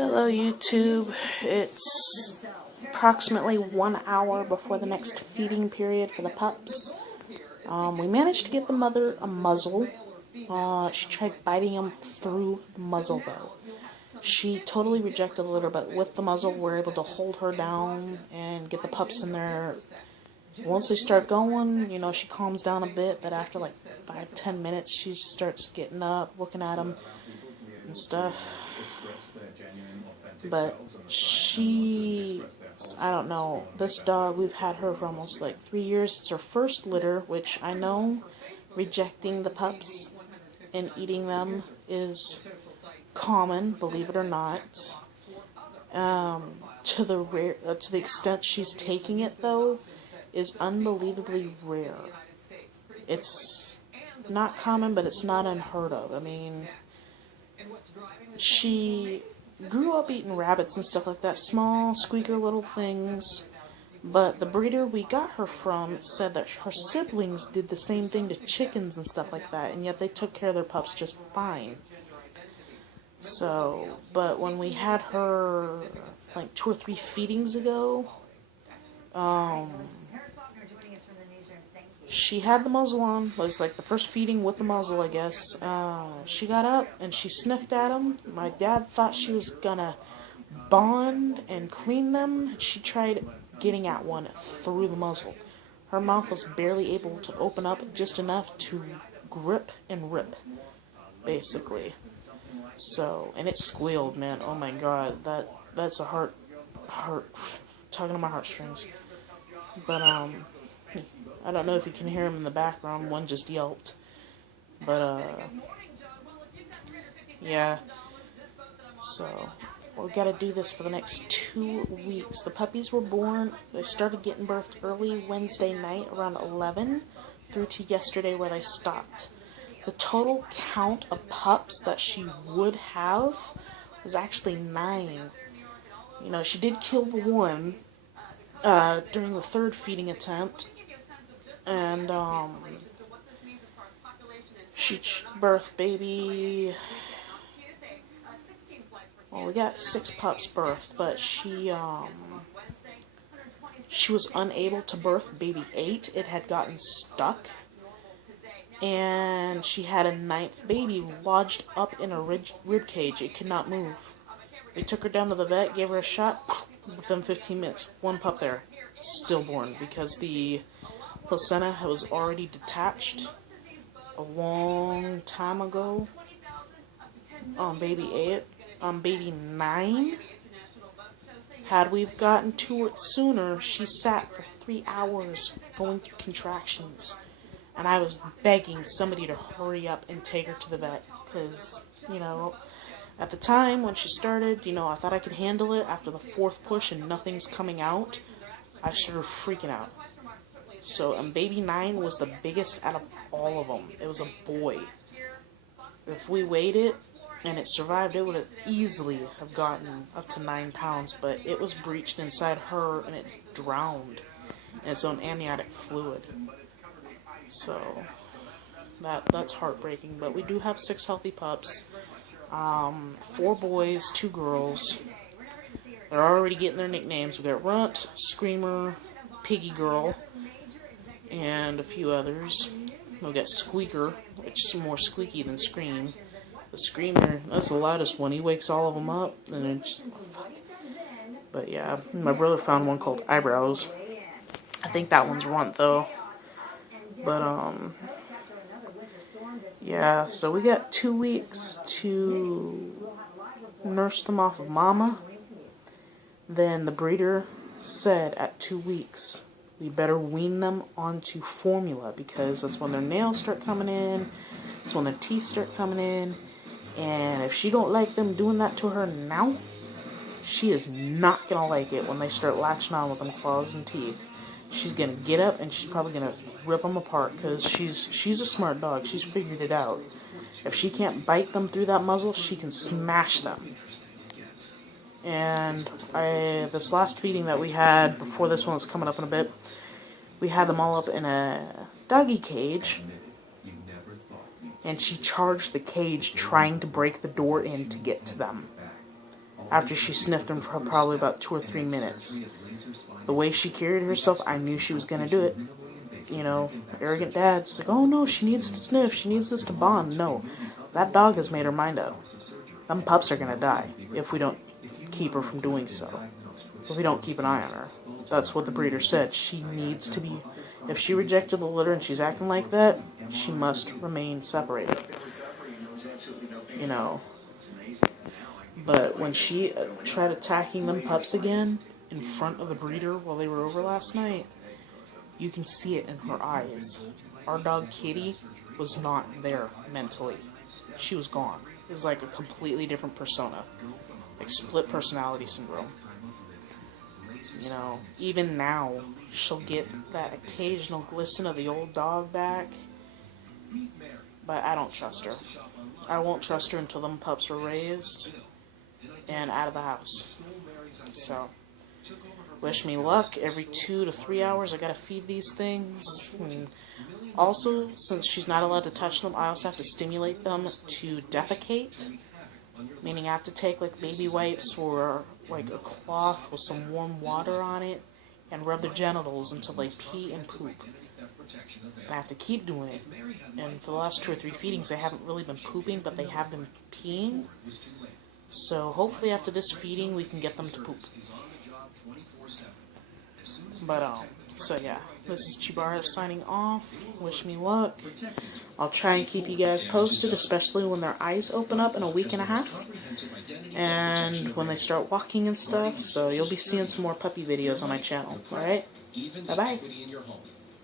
Hello YouTube, it's approximately 1 hour before the next feeding period for the pups. We managed to get the mother a muzzle. She tried biting him through the muzzle though. She totally rejected the litter, but with the muzzle we're able to hold her down and get the pups in there. Once they start going, she calms down a bit, but after like 5-10 minutes she starts getting up, looking at them and stuff. But I don't know, this dog, we've had her for almost like 3 years. It's her first litter, which I know rejecting the pups and eating them is common, believe it or not. To the extent she's taking it though, is unbelievably rare. It's not common, but it's not unheard of. I mean, she grew up eating rabbits and stuff like that, small, squeaker little things, but the breeder we got her from said that her siblings did the same thing to chickens and stuff like that, and yet they took care of their pups just fine. So, but when we had her like 2 or 3 feedings ago, she had the muzzle on. It was like the first feeding with the muzzle, I guess. She got up and she sniffed at them. My dad thought she was gonna bond and clean them. She tried getting at one through the muzzle. Her mouth was barely able to open up just enough to grip and rip, basically. So, and it squealed, man. Oh my god, that's a heart talking to my heartstrings. But I don't know if you can hear him in the background. One just yelped. But yeah. So we got to do this for the next 2 weeks. The puppies were born. They started getting birthed early Wednesday night around 11 through to yesterday where they stopped. The total count of pups that she would have was actually 9. She did kill the one during the 3rd feeding attempt, and she birthed baby. Well, we got 6 pups birthed, but she was unable to birth baby 8. It had gotten stuck. And she had a 9th baby lodged up in a rib cage. It could not move. We took her down to the vet, gave her a shot. Within 15 minutes, 1 pup there, stillborn, because the placenta was already detached a long time ago. Baby 8, baby 9. Had we gotten to it sooner, she sat for 3 hours going through contractions. And I was begging somebody to hurry up and take her to the vet. Because, at the time when she started, I thought I could handle it. After the 4th push and nothing's coming out, I started freaking out. So, baby 9 was the biggest out of all of them. It was a boy. If we weighed it and it survived, it would have easily have gotten up to 9 pounds. But it was breached inside her and it drowned in its own amniotic fluid. So, that's heartbreaking. But we do have 6 healthy pups. 4 boys, 2 girls. They're already getting their nicknames. We got Runt, Screamer, Piggy Girl, and a few others. We got Squeaker, which is more squeaky than Scream. The Screamer, that's the loudest one. He wakes all of them up, and it's fuck. But yeah, my brother found one called Eyebrows. I think that one's Runt though. But yeah, so we got 2 weeks to nurse them off of mama. Then the breeder said at 2 weeks we better wean them onto formula, because that's when their nails start coming in, that's when their teeth start coming in, and if she don't like them doing that to her now, she is not gonna like it when they start latching on with them claws and teeth. She's gonna get up and she's probably gonna rip them apart, because she's a smart dog. She's figured it out. If she can't bite them through that muzzle, she can smash them. And this last feeding that we had before this one was coming up in a bit, we had them all up in a doggy cage, and she charged the cage trying to break the door in to get to them. after she sniffed him for probably about 2 or 3 minutes. The way she carried herself, I knew she was going to do it. You know, arrogant dad's like, oh no, she needs to sniff, she needs this to bond. No, that dog has made her mind up. Them pups are going to die if we don't keep her from doing so. If we don't keep an eye on her. That's what the breeder said. She needs to be, if she rejected the litter and she's acting like that, she must remain separated. You know. But when she tried attacking them pups again in front of the breeder while they were over last night, you can see it in her eyes. Our dog Kitty was not there mentally. She was gone. It was like a completely different persona. Like split personality syndrome. You know, even now, she'll get that occasional glisten of the old dog back. But I don't trust her. I won't trust her until them pups are raised and out of the house. So, wish me luck. Every 2 to 3 hours I gotta feed these things. And also, since she's not allowed to touch them, I also have to stimulate them to defecate. Meaning I have to take like baby wipes or like a cloth with some warm water on it and rub their genitals until they pee and poop. And I have to keep doing it. And for the last 2 or 3 feedings they haven't really been pooping, but they have been peeing. So hopefully after this feeding we can get them to poop. But so yeah, this is Chibar signing off. Wish me luck. I'll try and keep you guys posted, especially when their eyes open up in a week and a half. And when they start walking and stuff. So you'll be seeing some more puppy videos on my channel. Alright? Bye-bye.